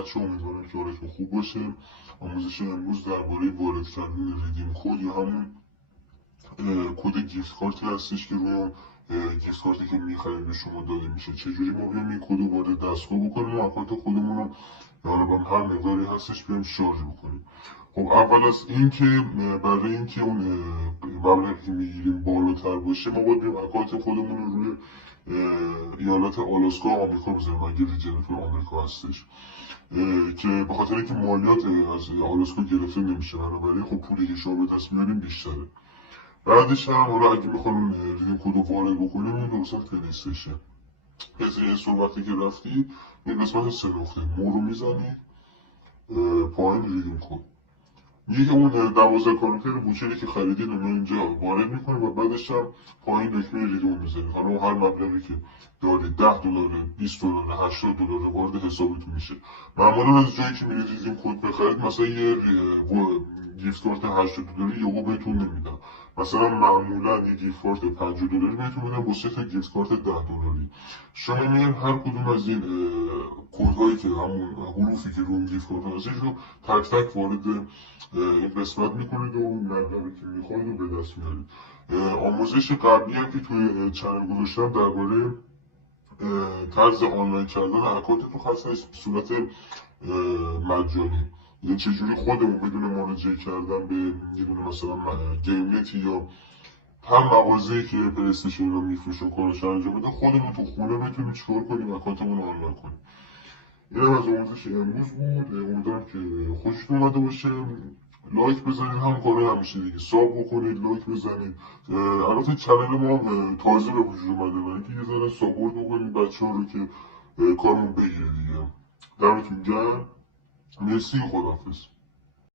بچه امیدوارم که حالتون خوب باشه. آموزش امروز درباره وارد کردن ریدیم کد یا همون کد گیفت کارتی هستش که روی گیفت کارتی که میخریم به شما داده میشه. چجوری ما بیایم این کد رو وارد دستگاه بکنیم و اکانت خودمون رو یا هر مقداری هستش بیایم شارژ بکنیم. خب اول از این که برای اینکه اون مبلغی که میگیریم بالاتر باشه ما باید بریم اکانت خودمون رو روی ایالت آلاسکا آمریکا بزنیم اگه ریجن توی آمریکا هستش، که به خاطر اینکه مالیات از آلاسکا گرفته نمیشه، بنابراین خب پولی که شما به دست میاریم بیشتره. بعدش هم حالا اگه میخوایم ریدیم کد رو وارد بکنیم این درست پلی استیشن وقتی که رفتی این قسمت 3 نقطه مو رو میزنی پایین ریدیم کد، یه اون 12 کاراکتر بوچری که خریدید رو اینجا وارد میکنید و بعدش هم پایین دکمه ریدیم میزنید. حالا هر مبلغی که دارید $10 $20 $80 وارد حسابتون میشه. معمولا از جایی که میرید ریدیم کد بخرید مثلا یه گیفت کارت $80 یهو بهتون نمیدن، مثلا معمولا یه گیفت کارت $50 بهتون میدن با 3 تا گیفت کارت $10. شما میان هر کدوم از این کدهایی که همون حروفی که روی گیفت کارت هستش رو تک تک وارد این قسمت میکنید و اون مبلغی که میخواید رو به دست میارید. آموزش قبلی هم که توی چنل گذاشتم درباره طرز آنلاین کردن اکانتتون هستش به صورت مجانی، یعنی چجوری خودمون بدون مراجعه کردن به یه دونه مثلا گیم نتی یا هر مغازه‌ای که پلی استیشن رو میفروشه و کارش انجام بده خودمون تو خونه بتونیم چیکار کنیم اکانتمون رو آنلاین کنیم. اینم از آموزش امروز بود. امیدوارم که خوشتون اومده باشه. لایک بزنید، هم کارهای همیشه دیگه، ساب بکنید، لایک بزنید. البته چنل ما تازه به وجود اومده و اینکه یه ذره ساپورت بکنید بچه‌ها رو که کارمون بگیره دیگه. دمتون گرم. مرسی، خداحافظ.